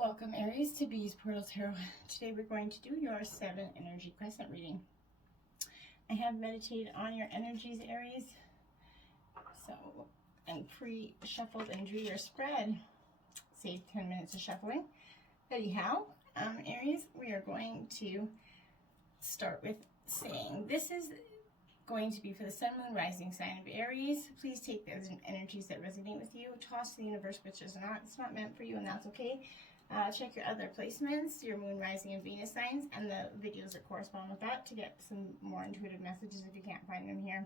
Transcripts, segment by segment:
Welcome Aries to Bees Portal Tarot. Today we're going to do your 7 energy crescent reading. I have meditated on your energies, Aries, and pre-shuffled and drew your spread. Saved 10 minutes of shuffling. Anyhow, Aries, we are going to start with saying this is going to be for the Sun, Moon, Rising sign of Aries. Please take those energies that resonate with you. Toss to the universe, which is not. It's not meant for you, and that's okay. Check your other placements, your Moon, Rising, and Venus signs, and the videos that correspond with that to get some more intuitive messages if you can't find them here.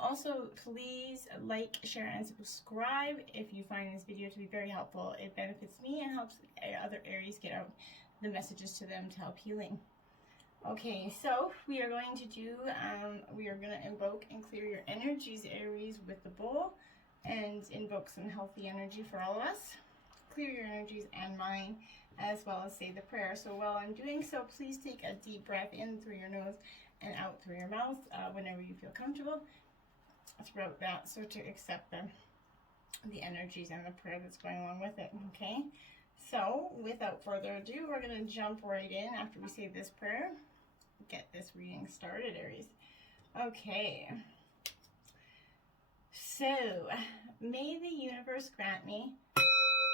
Also, please like, share, and subscribe if you find this video to be very helpful. It benefits me and helps other Aries get out the messages to them to help healing. Okay, so we are going to do, we are going to invoke and clear your energies, Aries, with the bowl, and invoke some healthy energy for all of us. Clear your energies and mine, as well as say the prayer. So while I'm doing so, please take a deep breath in through your nose and out through your mouth whenever you feel comfortable throughout that, so to accept the energies and the prayer that's going along with it. Okay, so without further ado, we're going to jump right in after we say this prayer. Get this reading started, Aries. Okay, so may the universe grant me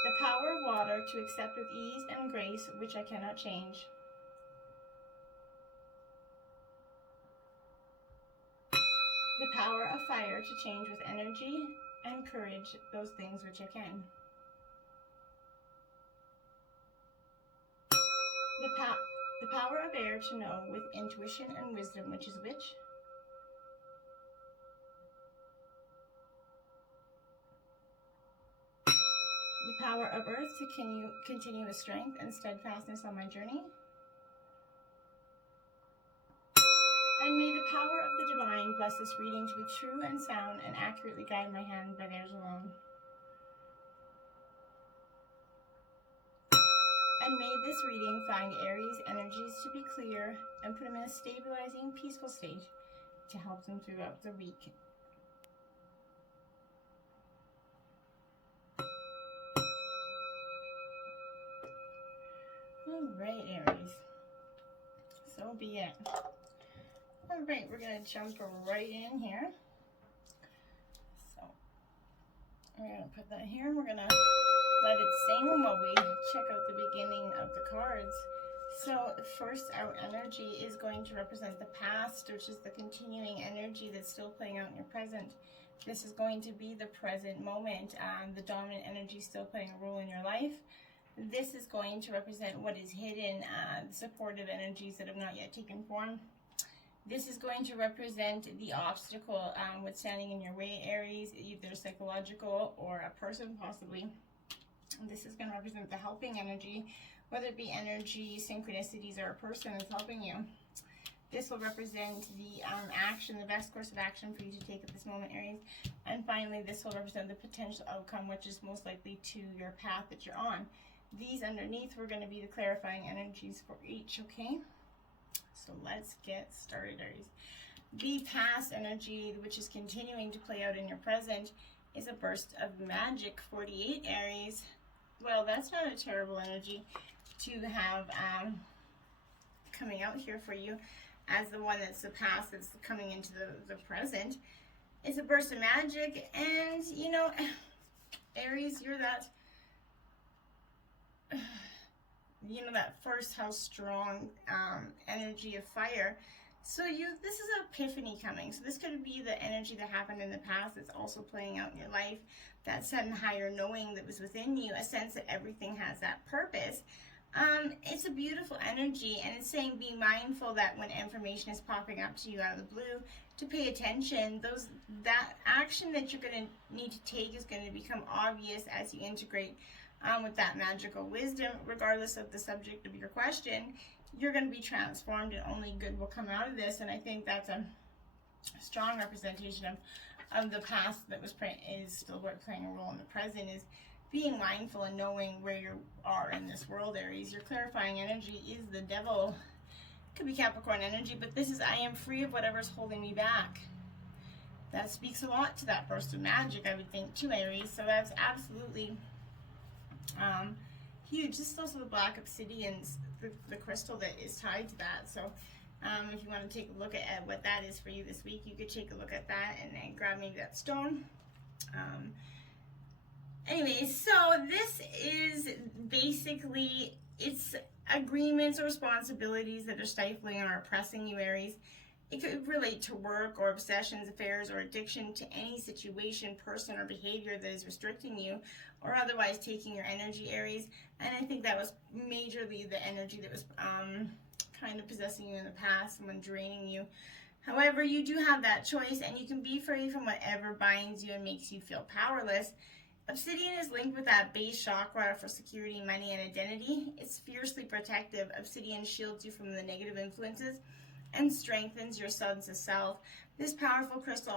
the power of water to accept with ease and grace which I cannot change. The power of fire to change with energy and courage those things which I can. The power of air to know with intuition and wisdom which is which. The power of earth to continue with strength and steadfastness on my journey. And may the power of the divine bless this reading to be true and sound and accurately guide my hand by theirs alone. And may this reading find Aries' energies to be clear and put them in a stabilizing, peaceful state to help them throughout the week. Alright, Aries. So be it. Alright, we're going to jump right in here. So, we're going to put that here. We're going to let it sing while we check out the beginning of the cards. So, first out energy is going to represent the past, which is the continuing energy that's still playing out in your present. This is going to be the present moment. The dominant energy still playing a role in your life. This is going to represent what is hidden, supportive energies that have not yet taken form. This is going to represent the obstacle, what's standing in your way, Aries, either psychological or a person possibly. This is going to represent the helping energy, whether it be energy, synchronicities, or a person that's helping you. This will represent the action, the best course of action for you to take at this moment, Aries. And finally, this will represent the potential outcome, which is most likely to your path that you're on. These underneath were going to be the clarifying energies for each, okay? So let's get started, Aries. The past energy, which is continuing to play out in your present, is a burst of magic, 48, Aries. Well, that's not a terrible energy to have coming out here for you as the one that's the past that's coming into the present. It's a burst of magic, and, you know, Aries, you're that... you know, that first house strong energy of fire. So this is an epiphany coming. So this could be the energy that happened in the past that's also playing out in your life. That sudden higher knowing that was within you, a sense that everything has that purpose. It's a beautiful energy, and it's saying be mindful that when information is popping up to you out of the blue, to pay attention. That action that you're going to need to take is going to become obvious as you integrate with that magical wisdom. Regardless of the subject of your question, you're going to be transformed, and only good will come out of this. And I think that's a strong representation of the past that is still playing a role in the present, is being mindful and knowing where you are in this world, Aries. Your clarifying energy is the devil. Could be Capricorn energy, but this is I am free of whatever's holding me back. That speaks a lot to that burst of magic, I would think, too, Aries. So that's absolutely huge. This is also the black obsidian, the crystal that is tied to that. So if you want to take a look at what that is for you this week, you could take a look at that and then grab maybe that stone. Anyway, so this is basically, it's agreements or responsibilities that are stifling or oppressing you, Aries. It could relate to work or obsessions, affairs, or addiction to any situation, person, or behavior that is restricting you or otherwise taking your energy, Aries. And I think that was majorly the energy that was kind of possessing you in the past, someone draining you. However, you do have that choice, and you can be free from whatever binds you and makes you feel powerless. Obsidian is linked with that base chakra for security, money, and identity. It's fiercely protective. Obsidian shields you from the negative influences and strengthens your sense of self. This powerful crystal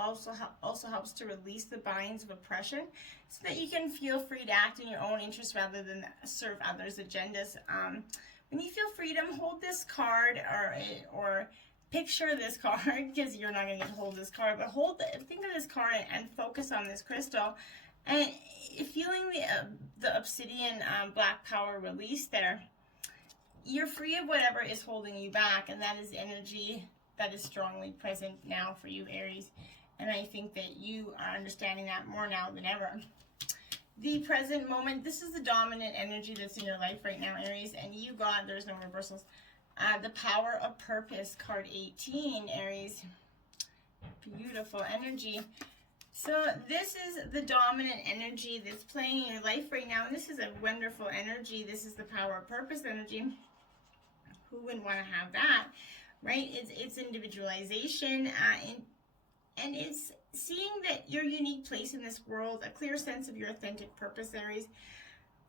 also helps to release the binds of oppression so that you can feel free to act in your own interests rather than serve others' agendas. When you feel freedom, hold this card or picture this card, because you're not going to get to hold this card, but think of this card and focus on this crystal. And feeling the obsidian black power release there, you're free of whatever is holding you back, and that is energy that is strongly present now for you, Aries. And I think that you are understanding that more now than ever. The present moment, this is the dominant energy that's in your life right now, Aries, and you got, there's no reversals. The power of purpose, card 18, Aries. Beautiful energy. So this is the dominant energy that's playing in your life right now, and this is a wonderful energy. This is the power of purpose energy. Who wouldn't want to have that, right? It's individualization, and it's seeing that your unique place in this world, a clear sense of your authentic purpose, Aries.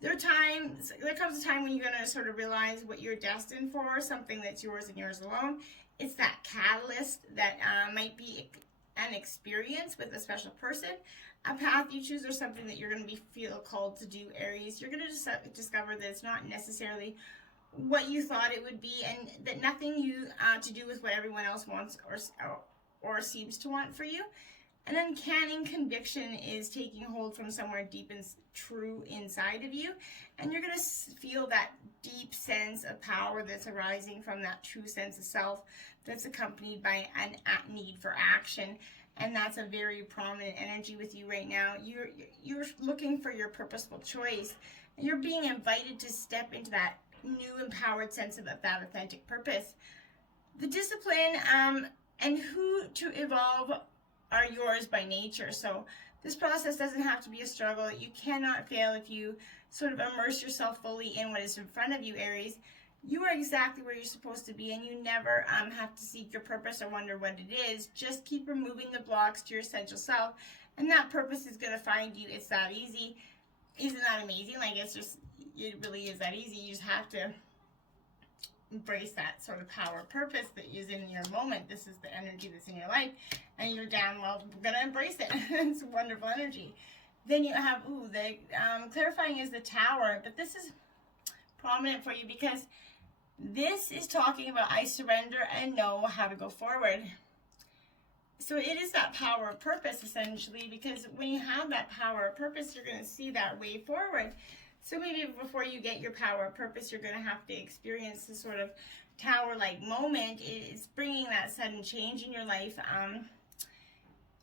There comes a time when you're going to sort of realize what you're destined for, something that's yours and yours alone. It's that catalyst that might be an experience with a special person, a path you choose, or something that you're going to feel called to do, Aries. You're going to discover that it's not necessarily what you thought it would be, and that nothing to do with what everyone else wants or seems to want for you. And then canning conviction is taking hold from somewhere deep and true inside of you, and you're going to feel that deep sense of power that's arising from that true sense of self that's accompanied by a need for action. And that's a very prominent energy with you right now. You're looking for your purposeful choice. You're being invited to step into that new empowered sense of that authentic purpose. The discipline and who to evolve are yours by nature. So this process doesn't have to be a struggle. You cannot fail if you sort of immerse yourself fully in what is in front of you, Aries. You are exactly where you're supposed to be, and you never have to seek your purpose or wonder what it is. Just keep removing the blocks to your essential self, and that purpose is going to find you. It's that easy. Isn't that amazing? Like, it really is that easy. You just have to embrace that sort of power purpose that is in your moment. This is the energy that's in your life, and you're damn well going to embrace it. It's wonderful energy. Then you have, the clarifying is the Tower, but this is prominent for you because this is talking about I surrender and know how to go forward. So it is that power of purpose, essentially, because when you have that power of purpose, you're going to see that way forward. So maybe before you get your power of purpose, you're going to have to experience this sort of tower-like moment. It's bringing that sudden change in your life.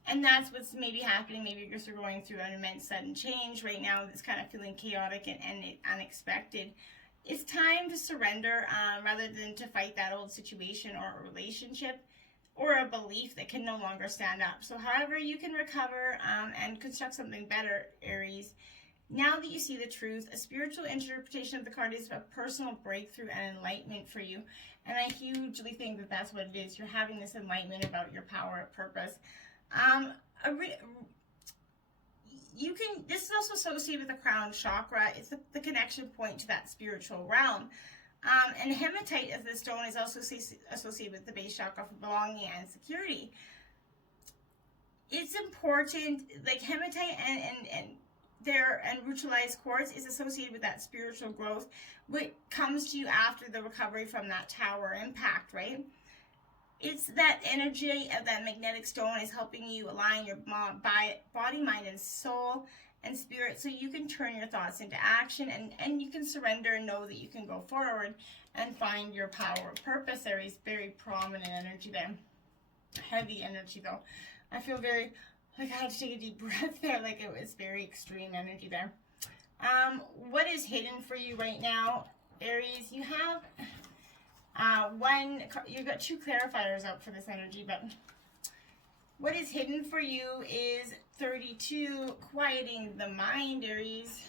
And that's what's maybe happening. Maybe you're going through an immense sudden change right now that's kind of feeling chaotic and unexpected. It's time to surrender rather than to fight that old situation or a relationship or a belief that can no longer stand up. So however you can recover and construct something better, Aries, now that you see the truth, a spiritual interpretation of the card is a personal breakthrough and enlightenment for you. And I hugely think that that's what it is. You're having this enlightenment about your power of purpose. This is also associated with the crown chakra. It's the connection point to that spiritual realm. And hematite as the stone is also associated with the base chakra for belonging and security. It's important, like hematite and ritualized quartz is associated with that spiritual growth, which comes to you after the recovery from that tower impact, right? It's that energy of that magnetic stone is helping you align your body, mind, and soul. and spirit, so you can turn your thoughts into action, and you can surrender and know that you can go forward and find your power of purpose. Aries, very prominent energy there. Heavy energy though. I feel very, like I had to take a deep breath there, like it was very extreme energy there. What is hidden for you right now, Aries? You have you've got 2 clarifiers out for this energy, but what is hidden for you is 32, quieting the mind, Aries.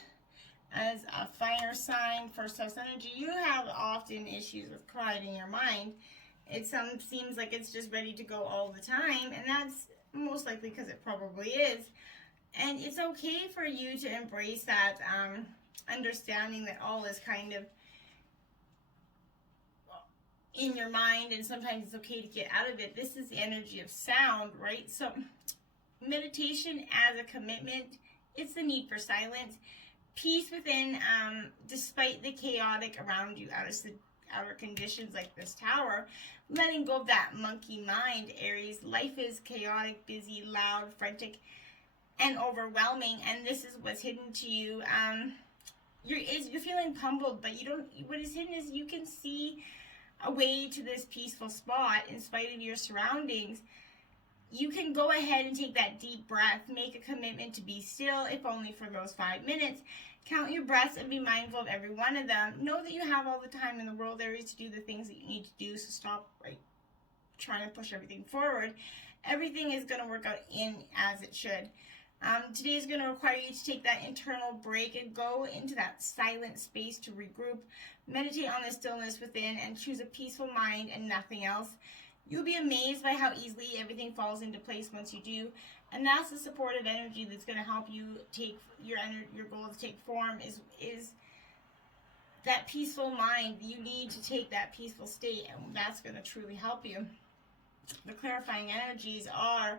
As a fire sign, first house energy, you have often issues with quieting your mind. It seems like it's just ready to go all the time, and that's most likely because it probably is. And it's okay for you to embrace that, understanding that all is kind of in your mind, and sometimes it's okay to get out of it. This is the energy of sound, right? So meditation as a commitment, it's the need for silence, peace within, despite the chaotic around you, outer conditions like this tower, letting go of that monkey mind, Aries. Life is chaotic, busy, loud, frantic, and overwhelming, and this is what's hidden to you. You're feeling humbled, but you don't. What is hidden is you can see a way to this peaceful spot in spite of your surroundings. You can go ahead and take that deep breath, make a commitment to be still, if only for those 5 minutes. Count your breaths and be mindful of every one of them. Know that you have all the time in the world, Aries, to do the things that you need to do, so stop trying to push everything forward. Everything is going to work out as it should. Today is going to require you to take that internal break and go into that silent space to regroup. Meditate on the stillness within and choose a peaceful mind and nothing else. You'll be amazed by how easily everything falls into place once you do. And that's the supportive energy that's going to help you take your goal to take form, is that peaceful mind. You need to take that peaceful state, and that's going to truly help you. The clarifying energies are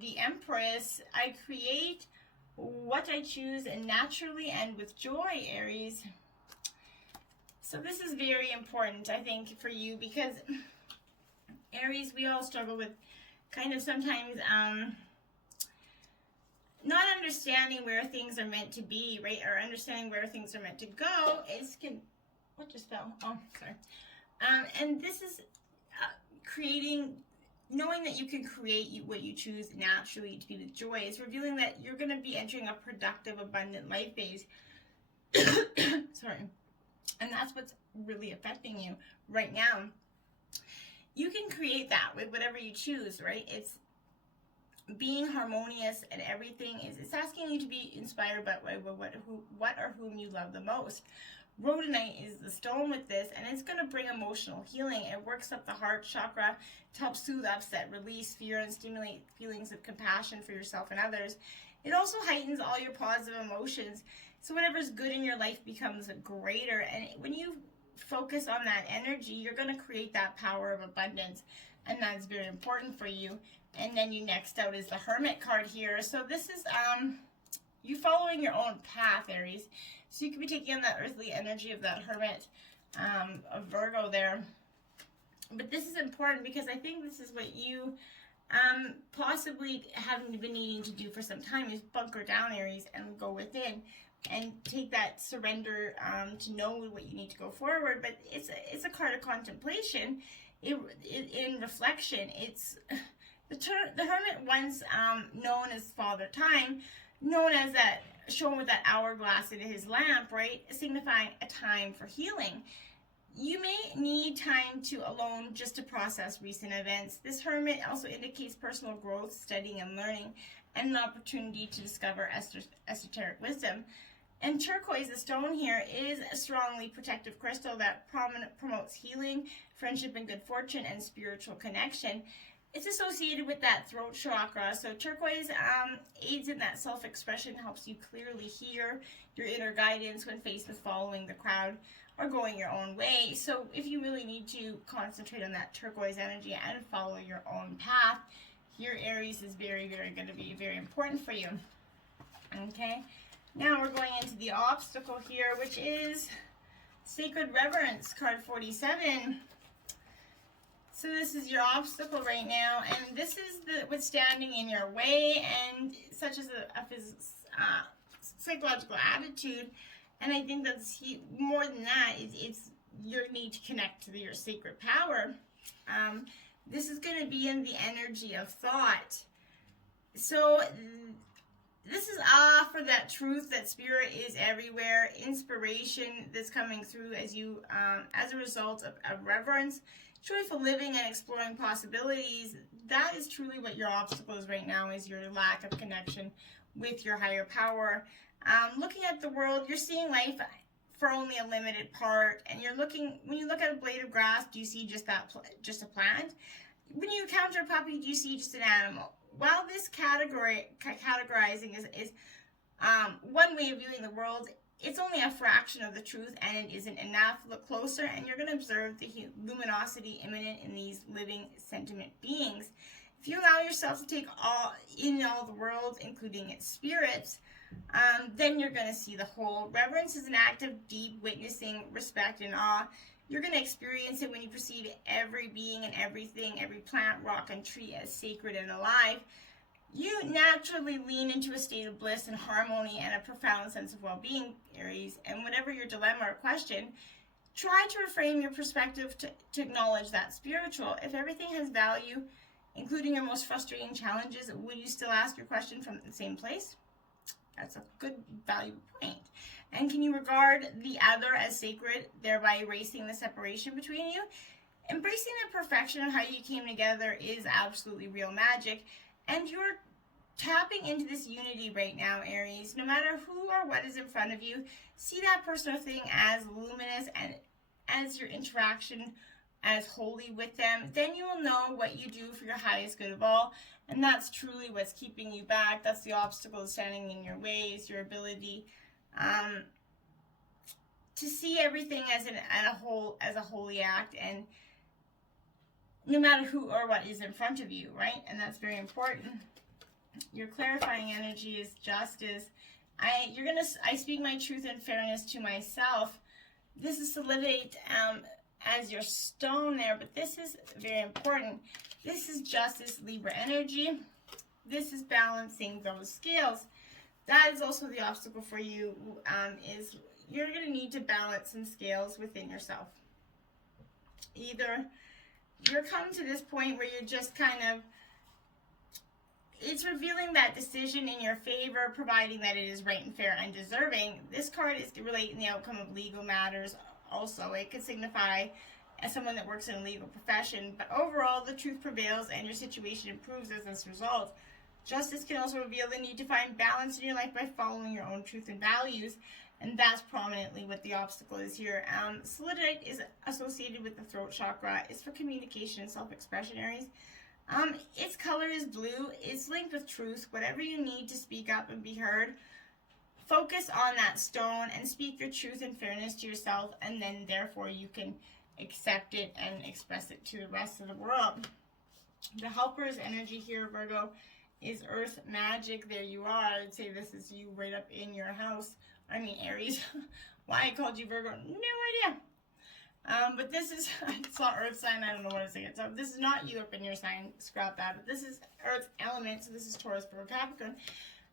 the Empress. I create what I choose, and naturally and with joy, Aries. So this is very important, I think, for you, because Aries, we all struggle with kind of sometimes not understanding where things are meant to be, right? Or understanding where things are meant to go. What just fell? Oh, sorry. And this is knowing that you can create what you choose naturally to be with joy. It's revealing that you're going to be entering a productive, abundant life phase. Sorry. And that's what's really affecting you right now. You can create that with whatever you choose, right? It's being harmonious, and everything it's asking you to be inspired by what or whom you love the most. Rhodonite is the stone with this, and it's going to bring emotional healing. It works up the heart chakra to help soothe, upset, release fear, and stimulate feelings of compassion for yourself and others. It also heightens all your positive emotions, so whatever's good in your life becomes greater. And when you focus on that energy, you're going to create that power of abundance, and that's very important for you. And then you next out is the Hermit card here. So this is you following your own path, Aries. So you could be taking on that earthly energy of that Hermit of Virgo there. But this is important because I think this is what you possibly haven't been needing to do for some time, is bunker down, Aries, and go within and take that surrender to know what you need to go forward. But it's a card of contemplation. In reflection, it's the Hermit, once known as Father Time, known as that, shown with that hourglass in his lamp, right, signifying a time for healing. You may need time alone just to process recent events. This Hermit also indicates personal growth, studying and learning, and an opportunity to discover esoteric wisdom. And turquoise, the stone here, is a strongly protective crystal that promotes healing, friendship and good fortune, and spiritual connection. It's associated with that throat chakra. So turquoise aids in that self-expression, helps you clearly hear your inner guidance when faced with following the crowd or going your own way. So if you really need to concentrate on that turquoise energy and follow your own path, here Aries is very, very going to be very important for you. Okay, now we're going into the obstacle here, which is Sacred Reverence, card 47. So this is your obstacle right now, and this is what's standing in your way, and such as psychological attitude. And I think that's more than that. It's your need to connect to your sacred power. This is going to be in the energy of thought. So this is for that truth that spirit is everywhere, inspiration that's coming through as you, as a result of reverence, joyful living and exploring possibilities. That is truly what your obstacle is right now, is your lack of connection with your higher power. Looking at the world, you're seeing life for only a limited part, and when you look at a blade of grass, do you see just a plant? When you encounter a puppy, do you see just an animal? While this categorizing is one way of viewing the world, it's only a fraction of the truth, and it isn't enough. Look closer, and you're going to observe the luminosity immanent in these living sentient beings. If you allow yourself to take all the world, including its spirits, then you're going to see the whole. Reverence is an act of deep witnessing, respect, and awe. You're going to experience it when you perceive every being and everything, every plant, rock, and tree as sacred and alive. You naturally lean into a state of bliss and harmony and a profound sense of well-being, Aries. And whatever your dilemma or question, try to reframe your perspective to acknowledge that spiritual. If everything has value, including your most frustrating challenges, would you still ask your question from the same place? That's a good value point. And can you regard the other as sacred, thereby erasing the separation between you? Embracing the perfection of how you came together is absolutely real magic. And you're tapping into this unity right now, Aries. No matter who or what is in front of you, see that person or thing as luminous and as your interaction as holy with them. Then you will know what you do for your highest good of all. And that's truly what's keeping you back. That's the obstacle standing in your way, is your ability to see everything as a holy act, and no matter who or what is in front of you, right? And that's very important. Your clarifying energy is justice. I speak my truth and fairness to myself. This is solidate as your stone there, but this is very important. This is justice, Libra energy. This is balancing those scales. That is also the obstacle for you, is you're going to need to balance some scales within yourself. Either you're coming to this point where you're just it's revealing that decision in your favor, providing that it is right and fair and deserving. This card is relating the outcome of legal matters also. It could signify as someone that works in a legal profession, but overall the truth prevails and your situation improves as this result. Justice can also reveal the need to find balance in your life by following your own truth and values, and that's prominently what the obstacle is here. Solidite is associated with the throat chakra. It's for communication and self-expression, Aries. Its color is blue. It's linked with truth. Whatever you need to speak up and be heard, focus on that stone and speak your truth and fairness to yourself, and then therefore you can accept it and express it to the rest of the world. The helper's energy here, Virgo, is earth magic. There you are. I'd say this is you right up in your house. I mean, Aries. Why I called you Virgo, no idea. But this is, I saw earth sign, I don't know what to say. So this is not you up in your sign, scrap that. But this is earth element, so this is Taurus, Virgo, Capricorn.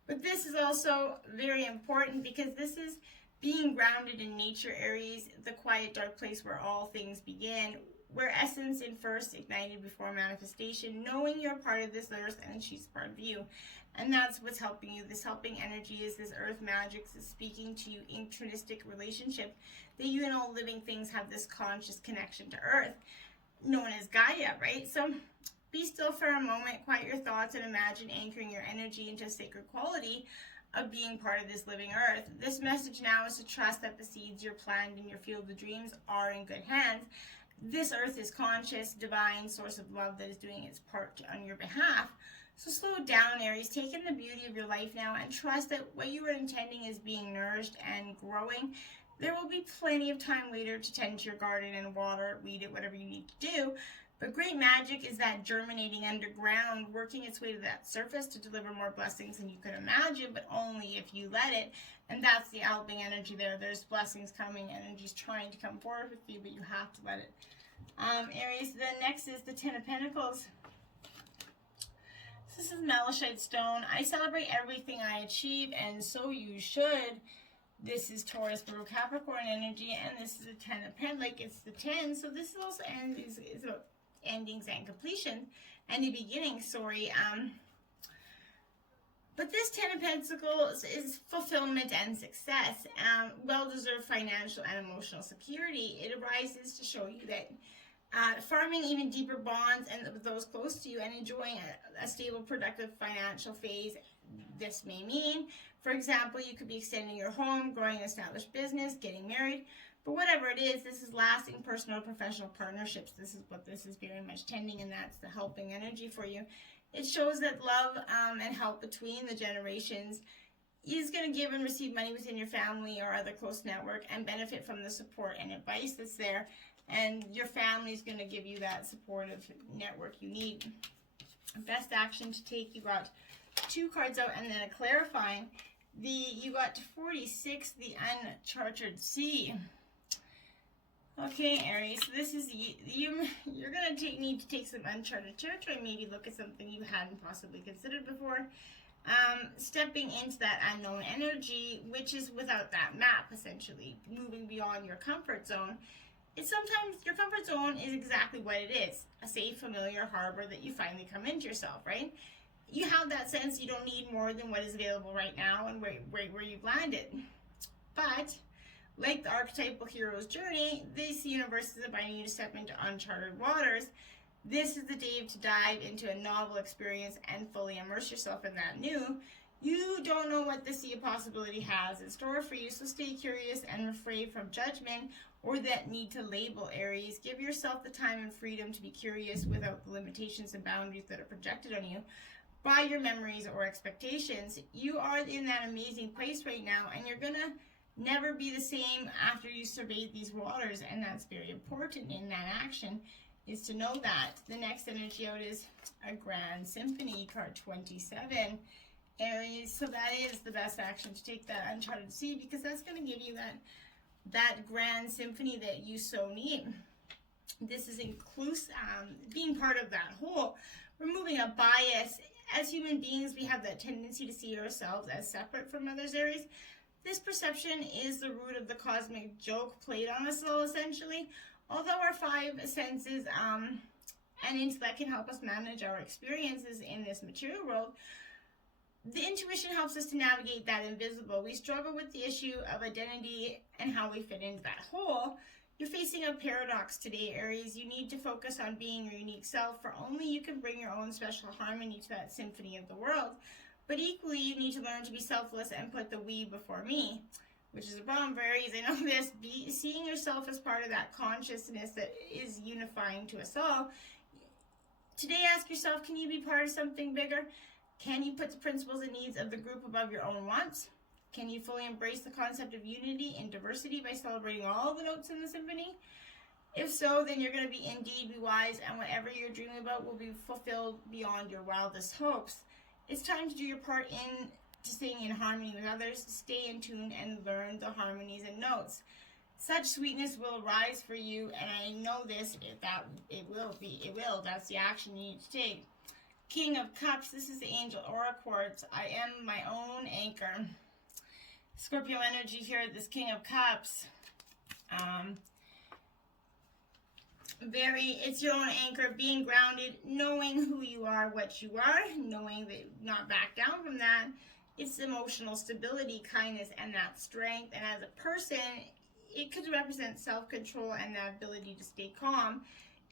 But this is also very important because this is being grounded in nature, Aries, the quiet, dark place where all things begin, where essence in first ignited before manifestation, knowing you're part of this earth and she's part of you. And that's what's helping you. This helping energy is this earth magic, is speaking to you, intrinstic relationship, that you and all living things have this conscious connection to earth, known as Gaia, right? So be still for a moment, quiet your thoughts, and imagine anchoring your energy into a sacred quality of being part of this living earth. This message now is to trust that the seeds you're planted in your field of dreams are in good hands. This earth is conscious, divine source of love that is doing its part on your behalf. So slow down, Aries. Take in the beauty of your life now and trust that what you were intending is being nourished and growing. There will be plenty of time later to tend to your garden and water, weed it, whatever you need to do. But great magic is that germinating underground, working its way to that surface to deliver more blessings than you could imagine, but only if you let it. And that's the helping energy there. There's blessings coming, energy's trying to come forward with you, but you have to let it. Aries, the next is the Ten of Pentacles. this is malachite stone. I celebrate everything I achieve, and so you should. This is Taurus, Virgo, Capricorn energy, and this is a 10 of Pentacles, like it's the 10. So this is also is about endings and completion, and the beginning. Sorry. But this 10 of Pentacles is fulfillment and success, well-deserved financial and emotional security. It arises to show you that farming even deeper bonds and with those close to you and enjoying a stable, productive financial phase. This may mean, for example, you could be extending your home, growing an established business, getting married. But whatever it is, this is lasting personal or professional partnerships. This is what this is very much tending, and that's the helping energy for you. It shows that love and help between the generations is going to give and receive money within your family or other close network and benefit from the support and advice that's there. And your family is going to give you that supportive network you need. Best action to take, you got 2 cards out and then a clarifying. You got 46, the uncharted sea. Okay, Aries, so this is you're going to need to take some uncharted territory, maybe look at something you hadn't possibly considered before. Stepping into that unknown energy, which is without that map, essentially, moving beyond your comfort zone. It's sometimes your comfort zone is exactly what it is, a safe, familiar harbor that you finally come into yourself, right? You have that sense you don't need more than what is available right now and where you've landed. But like the archetypal hero's journey, this universe is inviting you to step into uncharted waters. This is the day to dive into a novel experience and fully immerse yourself in that new. You don't know what the sea of possibility has in store for you, so stay curious and refrain from judgment or that need to label, Aries. Give yourself the time and freedom to be curious without the limitations and boundaries that are projected on you by your memories or expectations. You are in that amazing place right now, and you're going to never be the same after you survey these waters, and that's very important in that action, is to know that. The next energy out is a Grand Symphony, card 27. Aries, so that is the best action to take, that uncharted sea, because that's going to give you that grand symphony that you so need. This is inclusive, being part of that whole, removing a bias. As human beings, we have that tendency to see ourselves as separate from others, Aries. This perception is the root of the cosmic joke played on us all, essentially. Although our 5 senses and intellect can help us manage our experiences in this material world, the intuition helps us to navigate that invisible. We struggle with the issue of identity and how we fit into that whole. You're facing a paradox today, Aries. You need to focus on being your unique self, for only you can bring your own special harmony to that symphony of the world. But equally, you need to learn to be selfless and put the we before me, which is a problem for Aries. I know this. Seeing yourself as part of that consciousness that is unifying to us all. Today, ask yourself, can you be part of something bigger? Can you put the principles and needs of the group above your own wants? Can you fully embrace the concept of unity and diversity by celebrating all the notes in the symphony? If so, then you're going to indeed be wise, and whatever you're dreaming about will be fulfilled beyond your wildest hopes. It's time to do your part in to sing in harmony with others, stay in tune, and learn the harmonies and notes. Such sweetness will arise for you, and I know this, it will. That's the action you need to take. King of Cups, this is the Angel Aura Quartz. I am my own anchor. Scorpio energy here, this King of Cups. It's your own anchor, being grounded, knowing who you are, what you are, knowing that not back down from that. It's emotional stability, kindness, and that strength. And as a person, it could represent self-control and that ability to stay calm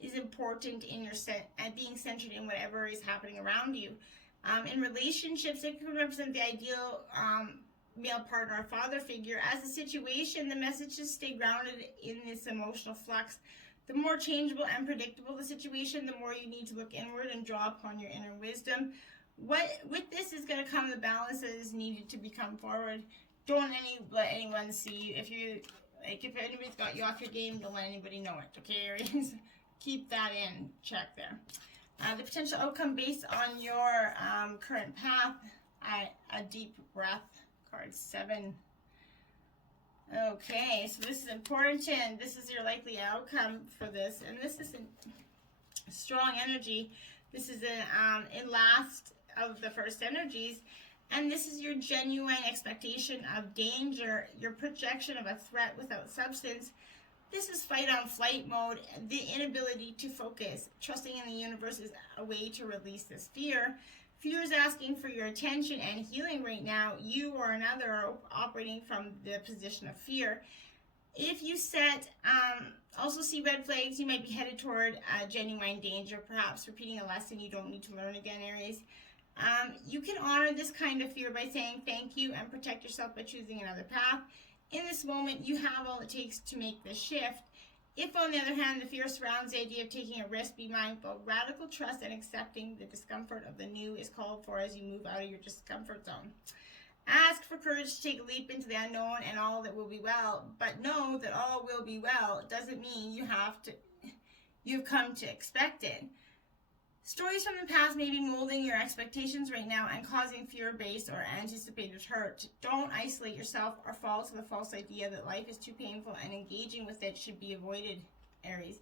is important in your and being centered in whatever is happening around you. In relationships, it could represent the ideal male partner or father figure. As a situation, the message is stay grounded in this emotional flux. The more changeable and predictable the situation, the more you need to look inward and draw upon your inner wisdom. With this is going to come the balance that is needed to become forward. Don't let anyone see you. If anybody's got you off your game, don't let anybody know it. Okay, Aries? Keep that in check there. The potential outcome based on your current path. A deep breath. Card 7. Okay, so this is important. This is your likely outcome for this, and this is a strong energy. This is in last of the first energies. And this is your genuine expectation of danger, your projection of a threat without substance. This is fight on flight mode, the inability to focus. Trusting in the universe is a way to release this fear. Fear is asking for your attention and healing right now. You or another are operating from the position of fear. If you also see red flags, you might be headed toward genuine danger, perhaps repeating a lesson you don't need to learn again, Aries. You can honor this kind of fear by saying thank you and protect yourself by choosing another path. In this moment, you have all it takes to make this shift. If, on the other hand, the fear surrounds the idea of taking a risk, be mindful. Radical trust and accepting the discomfort of the new is called for as you move out of your discomfort zone. Ask for courage to take a leap into the unknown and all that will be well, but know that all will be well doesn't mean you've come to expect it. Stories from the past may be molding your expectations right now and causing fear-based or anticipated hurt. Don't isolate yourself or fall to the false idea that life is too painful and engaging with it should be avoided, Aries.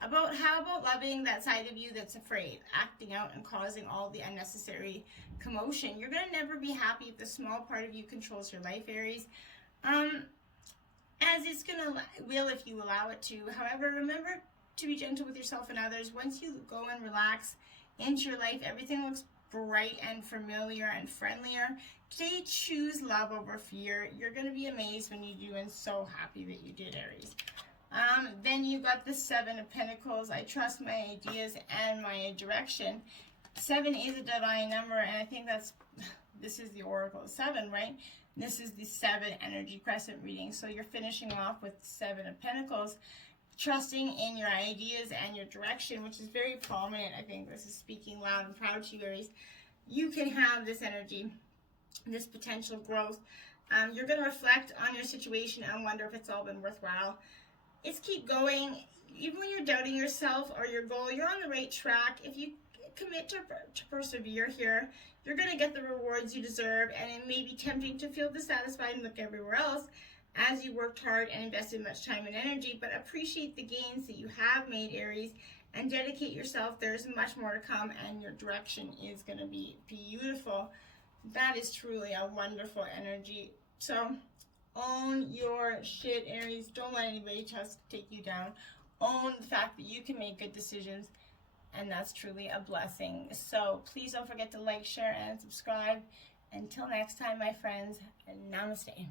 How about loving that side of you that's afraid, acting out and causing all the unnecessary commotion? You're going to never be happy if the small part of you controls your life, Aries. As it's will if you allow it to. However, remember to be gentle with yourself and others. Once you go and relax into your life, everything looks bright and familiar and friendlier. Today, choose love over fear. You're going to be amazed when you do, and so happy that you did, Aries. Then you got the 7 of Pentacles. I trust my ideas and my direction. 7 is a divine number, and I think this is the Oracle 7, right? This is the 7 energy crescent reading. So you're finishing off with 7 of Pentacles, trusting in your ideas and your direction, which is very prominent. I think this is speaking loud and proud to you, Aries. You can have this energy, this potential growth. You're going to reflect on your situation and wonder if it's all been worthwhile. It's keep going. Even when you're doubting yourself or your goal, you're on the right track. If you commit to persevere here, you're going to get the rewards you deserve, and it may be tempting to feel dissatisfied and look everywhere else as you worked hard and invested much time and energy, but appreciate the gains that you have made, Aries, and dedicate yourself. There's much more to come, and your direction is going to be beautiful. That is truly a wonderful energy. So own your shit, Aries. Don't let anybody just take you down. Own the fact that you can make good decisions, and that's truly a blessing. So please don't forget to like, share, and subscribe. Until next time, my friends, namaste.